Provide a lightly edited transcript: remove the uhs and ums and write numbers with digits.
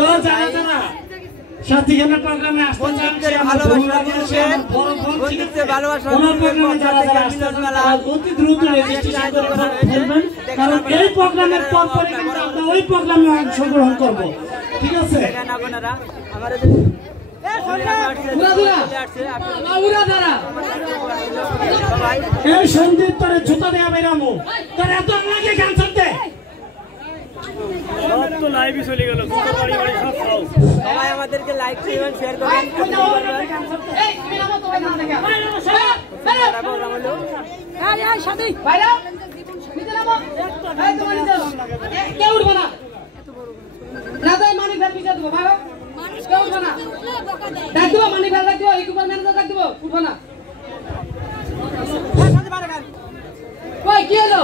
তো যারা যারা সাথীখানা প্রোগ্রামে আসতে চান অতি দ্রুত রেজিস্ট্রেশন করে ফেলবেন, কারণ এই প্রোগ্রামের পরপরই কিন্তু আমরা ওই প্রোগ্রামে অংশগ্রহণ করব। ঠিক আছে? এই সন্দীপ তোরে জুতা দেয়া বেরামো, তোর এত লাগে গান শুনতে। তো লাইভই চলে গেল, সবাই আমাদেরকে লাইক করবেন, শেয়ার করবেন। এই তুমি নামো তো ভাই, নাম দেখা প্রোগ্রাম হলো। এই সাথী ভাইরা নিচে নামো। এই তোমার নিচে কেউ উঠবে না, না তো মানিক ভাই পিছে দেবো ভাই, কেউ উঠবে না। ডাক দেবো মানিক ভাই, ডাক দেবো ইকুপার ম্যানেজার, ডাক দেবো, উঠবে না। কই কি হলো?